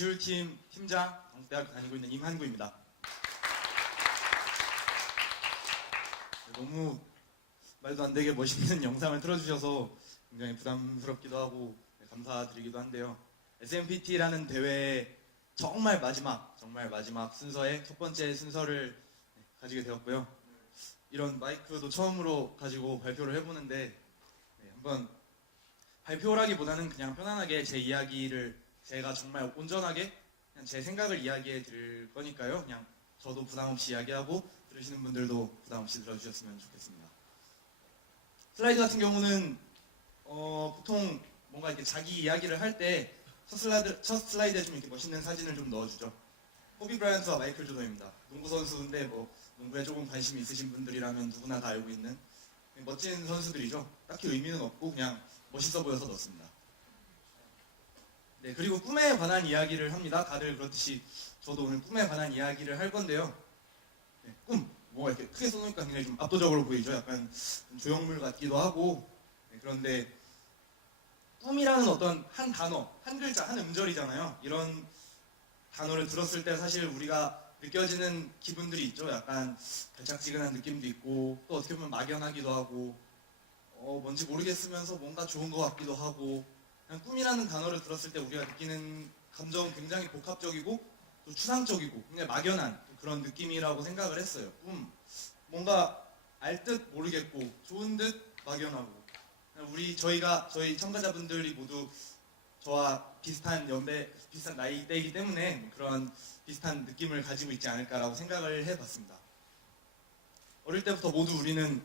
비주얼팀 팀장, 경북대학교 다니고 있는 임한구입니다. 너무 말도 안 되게 멋있는 영상을 틀어주셔서 굉장히 부담스럽기도 하고 감사드리기도 한데요. SMPT라는 대회의 정말 마지막 순서의 첫 번째 순서를 가지게 되었고요. 이런 마이크도 처음으로 가지고 발표를 해보는데 한번 발표라기보다는 그냥 편안하게 제 이야기를 제가 정말 온전하게 그냥 제 생각을 이야기해 드릴 거니까요. 그냥 저도 부담 없이 이야기하고 들으시는 분들도 부담 없이 들어주셨으면 좋겠습니다. 슬라이드 같은 경우는 보통 뭔가 이렇게 자기 이야기를 할 때 첫 슬라이드에 좀 이렇게 멋있는 사진을 좀 넣어주죠. 코비 브라이언트와 마이클 조던입니다. 농구 선수인데 뭐 농구에 조금 관심이 있으신 분들이라면 누구나 다 알고 있는 멋진 선수들이죠. 딱히 의미는 없고 그냥 멋있어 보여서 넣었습니다. 네, 그리고 꿈에 관한 이야기를 합니다. 다들 그렇듯이 저도 오늘 꿈에 관한 이야기를 할 건데요. 네, 꿈, 뭐가 이렇게 크게 써놓으니까 굉장히 좀 압도적으로 보이죠. 약간 조형물 같기도 하고. 네, 그런데 꿈이라는 어떤 한 단어, 한 글자, 한 음절이잖아요. 이런 단어를 들었을 때 사실 우리가 느껴지는 기분들이 있죠. 약간 달짝지근한 느낌도 있고 또 어떻게 보면 막연하기도 하고 뭔지 모르겠으면서 뭔가 좋은 것 같기도 하고 그냥 꿈이라는 단어를 들었을 때 우리가 느끼는 감정은 굉장히 복합적이고 또 추상적이고 굉장히 막연한 그런 느낌이라고 생각을 했어요. 꿈, 뭔가 알 듯 모르겠고 좋은 듯 막연하고 저희 참가자분들이 모두 저와 비슷한 비슷한 나이대이기 때문에 그런 비슷한 느낌을 가지고 있지 않을까라고 생각을 해봤습니다. 어릴 때부터 모두 우리는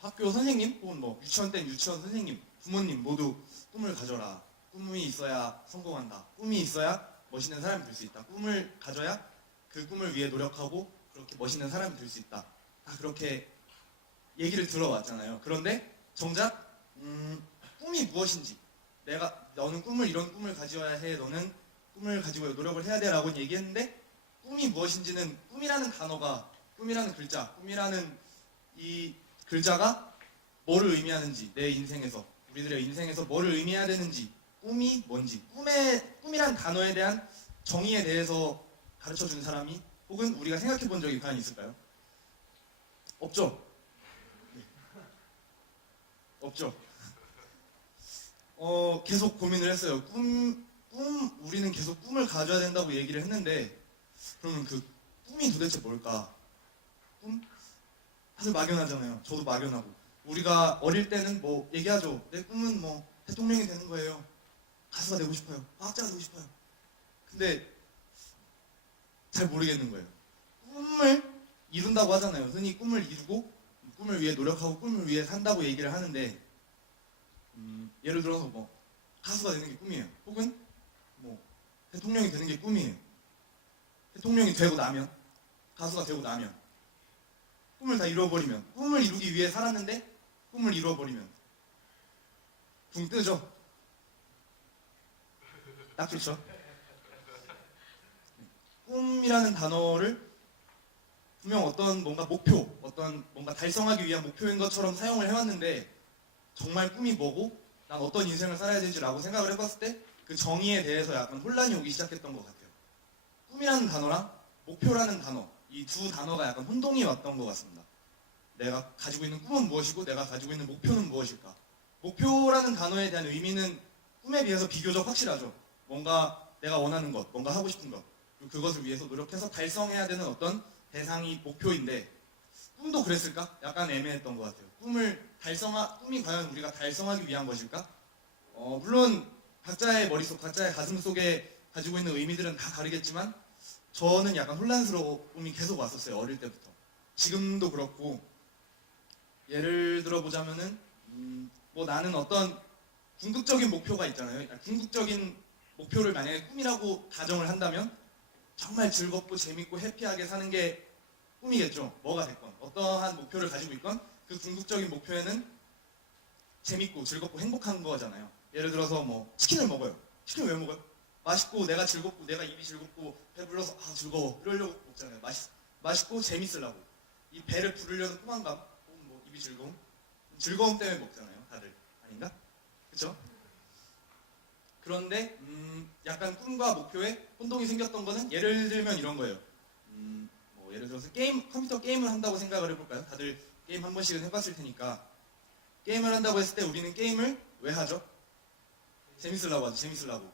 학교 선생님 혹은 뭐 유치원 땐 유치원 선생님, 부모님 모두 꿈을 가져라. 꿈이 있어야 성공한다. 꿈이 있어야 멋있는 사람이 될 수 있다. 꿈을 가져야 그 꿈을 위해 노력하고 그렇게 멋있는 사람이 될 수 있다. 다 그렇게 얘기를 들어왔잖아요. 그런데 정작 꿈이 무엇인지 너는 이런 꿈을 가져야 해. 너는 꿈을 가지고 노력을 해야 돼 라고 얘기했는데 꿈이 무엇인지는 꿈이라는 단어가 꿈이라는 글자, 꿈이라는 이 글자가 뭐를 의미하는지 내 인생에서 우리들의 인생에서 뭐를 의미해야 되는지 꿈이 뭔지 꿈이란 단어에 대한 정의에 대해서 가르쳐준 사람이 혹은 우리가 생각해 본 적이 과연 있을까요? 없죠? 네. 없죠? 계속 고민을 했어요. 우리는 계속 꿈을 가져야 된다고 얘기를 했는데, 그러면 그 꿈이 도대체 뭘까? 꿈? 사실 막연하잖아요. 저도 막연하고. 우리가 어릴 때는 뭐 얘기하죠. 내 꿈은 뭐 대통령이 되는 거예요. 가수가 되고 싶어요. 과학자가 되고 싶어요. 근데 잘 모르겠는 거예요. 꿈을 이룬다고 하잖아요. 흔히 꿈을 이루고 꿈을 위해 노력하고 꿈을 위해 산다고 얘기를 하는데 예를 들어서 뭐 가수가 되는 게 꿈이에요. 혹은 뭐 대통령이 되는 게 꿈이에요. 대통령이 되고 나면 가수가 되고 나면 꿈을 다 이루어버리면 꿈을 이루기 위해 살았는데 꿈을 이루어버리면 붕 뜨죠. 딱 좋죠. 꿈이라는 단어를 분명 어떤 뭔가 뭔가 달성하기 위한 목표인 것처럼 사용을 해왔는데 정말 꿈이 뭐고 난 어떤 인생을 살아야 되지라고 생각을 해봤을 때 그 정의에 대해서 약간 혼란이 오기 시작했던 것 같아요. 꿈이라는 단어랑 목표라는 단어, 이 두 단어가 약간 혼동이 왔던 것 같습니다. 내가 가지고 있는 꿈은 무엇이고 내가 가지고 있는 목표는 무엇일까? 목표라는 단어에 대한 의미는 꿈에 비해서 비교적 확실하죠. 뭔가 내가 원하는 것, 뭔가 하고 싶은 것, 그리고 그것을 위해서 노력해서 달성해야 되는 어떤 대상이 목표인데 꿈도 그랬을까? 약간 애매했던 것 같아요. 꿈이 과연 우리가 달성하기 위한 것일까? 물론 각자의 머릿속, 각자의 가슴 속에 가지고 있는 의미들은 다 다르겠지만 저는 약간 혼란스러움이 계속 왔었어요. 어릴 때부터. 지금도 그렇고 예를 들어보자면은 뭐 나는 어떤 궁극적인 목표가 있잖아요. 궁극적인 목표를 만약에 꿈이라고 가정을 한다면 정말 즐겁고 재밌고 해피하게 사는 게 꿈이겠죠. 뭐가 됐건 어떠한 목표를 가지고 있건 그 궁극적인 목표에는 재밌고 즐겁고 행복한 거잖아요. 예를 들어서 뭐 치킨을 먹어요. 치킨을 왜 먹어요? 맛있고 내가 즐겁고 내가 입이 즐겁고 배불러서 즐거워 이러려고 먹잖아요. 맛있고 재밌으려고 이 배를 부르려는 포만감 혹은 뭐 입이 즐거움 때문에 먹잖아요. 다들 아닌가? 그렇죠? 그런데 약간 꿈과 목표에 혼동이 생겼던 거는 예를 들면 이런 거예요. 뭐 예를 들어서 컴퓨터 게임을 한다고 생각을 해볼까요? 다들 게임 한 번씩은 해봤을 테니까 게임을 한다고 했을 때 우리는 게임을 왜 하죠? 재밌으려고 하죠. 재밌으려고.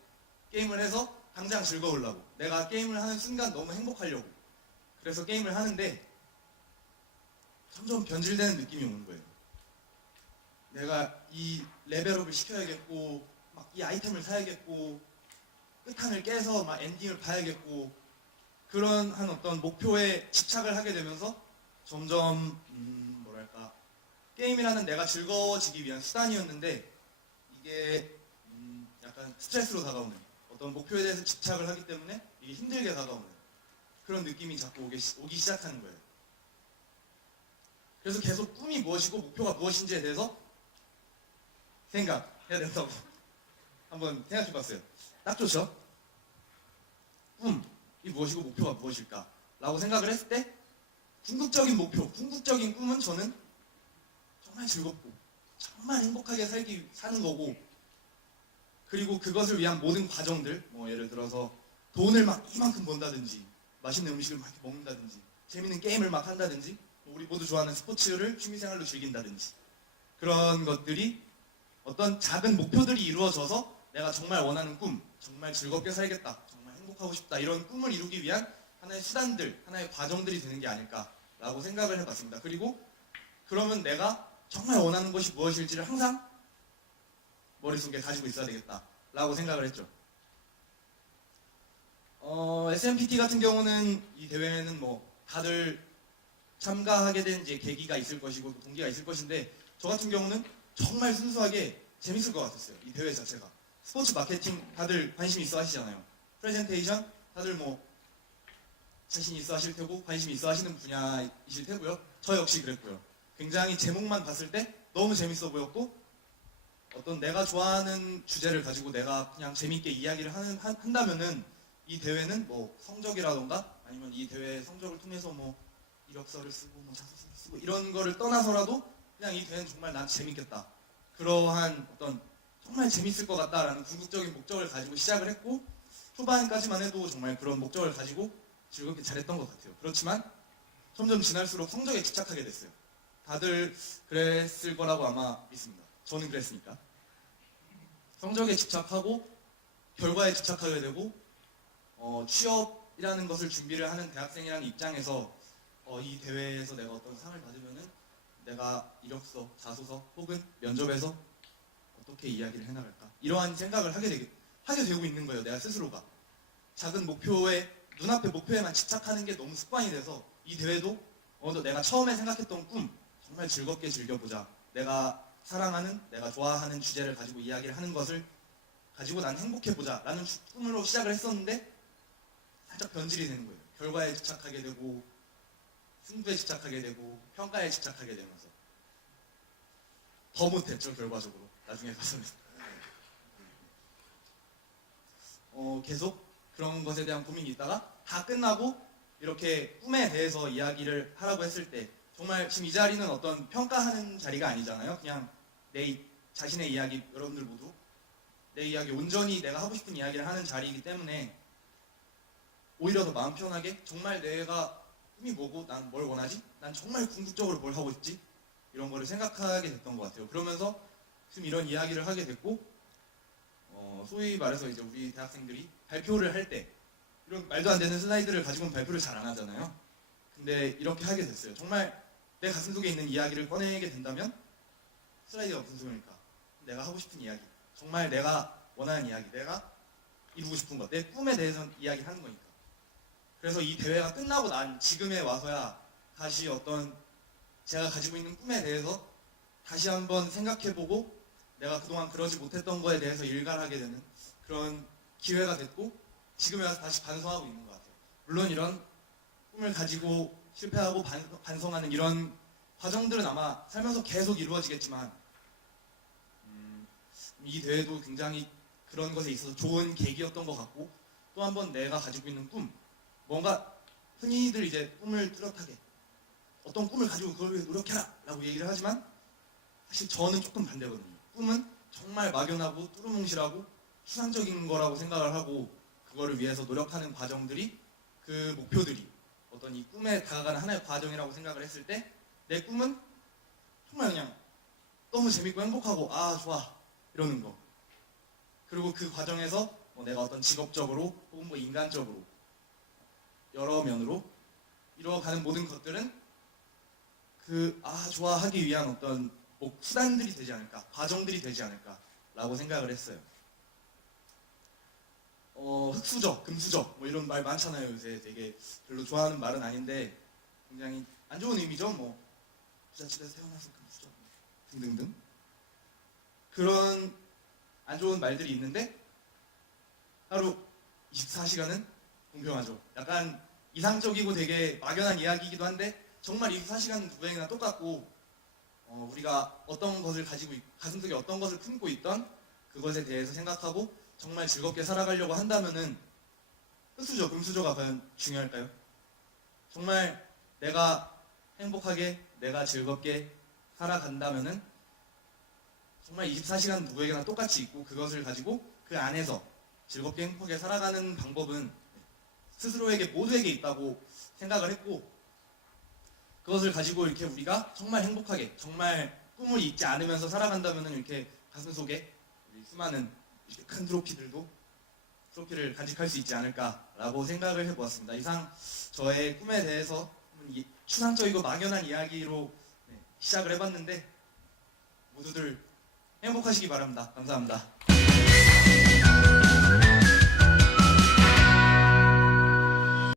게임을 해서 당장 즐거우려고. 내가 게임을 하는 순간 너무 행복하려고. 그래서 게임을 하는데 점점 변질되는 느낌이 오는 거예요. 내가 이 레벨업을 시켜야겠고 막 이 아이템을 사야겠고 끝판을 깨서 막 엔딩을 봐야겠고 그런 한 어떤 목표에 집착을 하게 되면서 점점 뭐랄까 게임이라는 내가 즐거워지기 위한 수단이었는데 이게 약간 스트레스로 다가오는 어떤 목표에 대해서 집착을 하기 때문에 이게 힘들게 다가오는 그런 느낌이 자꾸 오기 시작하는 거예요. 그래서 계속 꿈이 무엇이고 목표가 무엇인지에 대해서 생각해야 된다고 한번 생각해봤어요. 딱 좋죠? 꿈이 무엇이고 목표가 무엇일까? 라고 생각을 했을 때 궁극적인 목표, 궁극적인 꿈은 저는 정말 즐겁고 정말 행복하게 사는 거고 그리고 그것을 위한 모든 과정들 뭐 예를 들어서 돈을 막 이만큼 번다든지 맛있는 음식을 막 먹는다든지 재밌는 게임을 막 한다든지 우리 모두 좋아하는 스포츠를 취미생활로 즐긴다든지 그런 것들이 어떤 작은 목표들이 이루어져서 내가 정말 원하는 꿈, 정말 즐겁게 살겠다, 정말 행복하고 싶다 이런 꿈을 이루기 위한 하나의 수단들, 하나의 과정들이 되는 게 아닐까라고 생각을 해봤습니다. 그리고 그러면 내가 정말 원하는 것이 무엇일지를 항상 머릿속에 가지고 있어야 되겠다라고 생각을 했죠. SMPT 같은 경우는 이 대회는 뭐 다들 참가하게 된 이제 계기가 있을 것이고 동기가 있을 것인데 저 같은 경우는 정말 순수하게 재밌을 것 같았어요. 이 대회 자체가. 스포츠 마케팅 다들 관심 있어 하시잖아요. 프레젠테이션 다들 뭐 자신 있어 하실 테고 관심 있어 하시는 분야이실 테고요. 저 역시 그랬고요. 굉장히 제목만 봤을 때 너무 재밌어 보였고 어떤 내가 좋아하는 주제를 가지고 내가 그냥 재밌게 이야기를 한다면은 이 대회는 뭐 성적이라던가 아니면 이 대회 성적을 통해서 뭐 이력서를 쓰고 뭐 자소서를 쓰고 이런 거를 떠나서라도 그냥 이 대회는 정말 난 재밌겠다. 그러한 어떤 정말 재밌을 것 같다라는 궁극적인 목적을 가지고 시작을 했고 초반까지만 해도 정말 그런 목적을 가지고 즐겁게 잘했던 것 같아요. 그렇지만 점점 지날수록 성적에 집착하게 됐어요. 다들 그랬을 거라고 아마 믿습니다. 저는 그랬으니까. 성적에 집착하고 결과에 집착하게 되고 취업이라는 것을 준비를 하는 대학생이라는 입장에서 이 대회에서 내가 어떤 상을 받으면은 내가 이력서, 자소서 혹은 면접에서 어떻게 이야기를 해나갈까 이러한 생각을 하게 되고 있는 거예요. 내가 스스로가 작은 목표에 눈앞의 목표에만 집착하는 게 너무 습관이 돼서 이 대회도 내가 처음에 생각했던 꿈 정말 즐겁게 즐겨보자. 내가 사랑하는, 내가 좋아하는 주제를 가지고 이야기를 하는 것을 가지고 난 행복해보자 라는 꿈으로 시작을 했었는데 살짝 변질이 되는 거예요. 결과에 집착하게 되고 승부에 집착하게 되고 평가에 집착하게 되면서 더 못했죠. 결과적으로 나중에 가서는 계속 그런 것에 대한 고민이 있다가 다 끝나고 이렇게 꿈에 대해서 이야기를 하라고 했을 때 정말 지금 이 자리는 어떤 평가하는 자리가 아니잖아요. 그냥 내 자신의 이야기, 여러분들 모두 내 이야기 온전히 내가 하고 싶은 이야기를 하는 자리이기 때문에 오히려 더 마음 편하게 정말 내가 꿈이 뭐고 난 뭘 원하지? 난 정말 궁극적으로 뭘 하고 싶지? 이런 거를 생각하게 됐던 것 같아요. 그러면서 지금 이런 이야기를 하게 됐고 소위 말해서 이제 우리 대학생들이 발표를 할 때 이런 말도 안 되는 슬라이드를 가지고는 발표를 잘 안 하잖아요. 근데 이렇게 하게 됐어요. 정말 내 가슴속에 있는 이야기를 꺼내게 된다면 슬라이드가 무슨 소용일까? 내가 하고 싶은 이야기, 정말 내가 원하는 이야기, 내가 이루고 싶은 것, 내 꿈에 대해서 이야기하는 거니까. 그래서 이 대회가 끝나고 난 지금에 와서야 다시 어떤 제가 가지고 있는 꿈에 대해서 다시 한번 생각해보고 내가 그동안 그러지 못했던 거에 대해서 일갈하게 되는 그런 기회가 됐고 지금에 와서 다시 반성하고 있는 것 같아요. 물론 이런 꿈을 가지고 실패하고 반성하는 이런 과정들은 아마 살면서 계속 이루어지겠지만 이 대회도 굉장히 그런 것에 있어서 좋은 계기였던 것 같고 또 한 번 내가 가지고 있는 꿈 뭔가 흔히들 이제 꿈을 뚜렷하게 어떤 꿈을 가지고 그걸 위해 노력해라 라고 얘기를 하지만 사실 저는 조금 반대거든요. 꿈은 정말 막연하고 뚜루뭉실하고 추상적인 거라고 생각을 하고 그거를 위해서 노력하는 과정들이 그 목표들이 어떤 이 꿈에 다가가는 하나의 과정이라고 생각을 했을 때 내 꿈은 정말 그냥 너무 재밌고 행복하고 아 좋아 이러는 거. 그리고 그 과정에서 뭐 내가 어떤 직업적으로 혹은 뭐 인간적으로 여러 면으로 이루어가는 모든 것들은 그 아 좋아하기 위한 어떤 뭐 수단들이 되지 않을까, 과정들이 되지 않을까라고 생각을 했어요. 흑수저, 금수저 뭐 이런 말 많잖아요. 요새 되게 별로 좋아하는 말은 아닌데 굉장히 안 좋은 의미죠. 뭐 부잣집에서 태어나서 금수저 등등등 그런 안 좋은 말들이 있는데 하루 24시간은 공평하죠. 약간 이상적이고 되게 막연한 이야기이기도 한데 정말 24시간은 누구에게나 똑같고 우리가 어떤 것을 가지고 가슴속에 어떤 것을 품고 있던 그것에 대해서 생각하고 정말 즐겁게 살아가려고 한다면은 흑수저, 금수저가 과연 중요할까요? 정말 내가 행복하게 내가 즐겁게 살아간다면은 정말 24시간 누구에게나 똑같이 있고 그것을 가지고 그 안에서 즐겁게 행복하게 살아가는 방법은 스스로에게 모두에게 있다고 생각을 했고 그것을 가지고 이렇게 우리가 정말 행복하게 정말 꿈을 잊지 않으면서 살아간다면 이렇게 가슴속에 우리 수많은 이렇게 큰 트로피를 간직할 수 있지 않을까라고 생각을 해보았습니다. 이상 저의 꿈에 대해서 추상적이고 막연한 이야기로 시작을 해봤는데 모두들 행복하시기 바랍니다. 감사합니다.